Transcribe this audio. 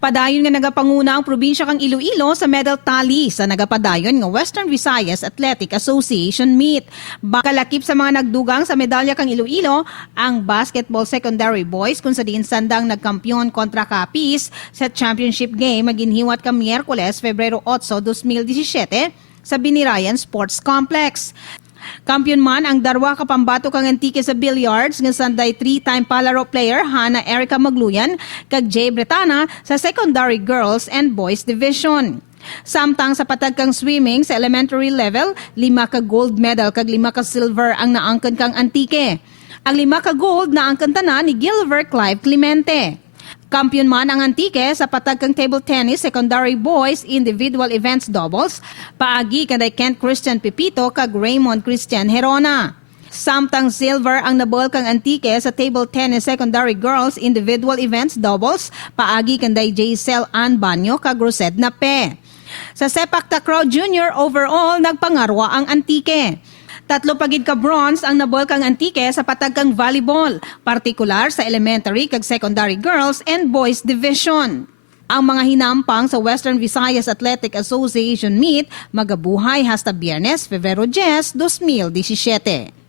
Padayon nga nagapanguna ang probinsya kang Iloilo sa medal tally sa nagapadayon nga Western Visayas Athletic Association meet. Bakalakip sa mga nagdugang sa medalya kang Iloilo ang basketball secondary boys kung sa diin sandang nagkampiyon kontra Capiz sa championship game maginhiwat ka Miyerkules, Febrero 8, 2017 sa Binirayan Sports Complex. Kampiyon man ang darwa ka pambato kang antike sa billiards nga sanday 3-time palaro player Hana Erica Magluyan kag Jay Bretana sa secondary girls and boys division. Samtang sa patag kang swimming sa elementary level, 5 ka gold medal kag 5 ka silver ang naangkan kang antike. Ang 5 ka gold naangkan tanan ni Gilbert Clive Clemente. Kampiyon man ang antike sa patag kang table tennis secondary boys individual events doubles, paagi kanday Kent Christian Pipito kag Raymond Christian Herona. Samtang silver ang nabol kang antike sa table tennis secondary girls individual events doubles, paagi kanday Jacel Ann Banyo kag Rosed Nape. Sa sepak takraw junior overall nagpangarwa ang antike. 3 pagid ka bronze ang nabol kang antike sa patag kang volleyball, partikular sa elementary kag secondary girls and boys division. Ang mga hinampang sa Western Visayas Athletic Association meet magabuhay hasta Biyernes, Febrero 10, 2017.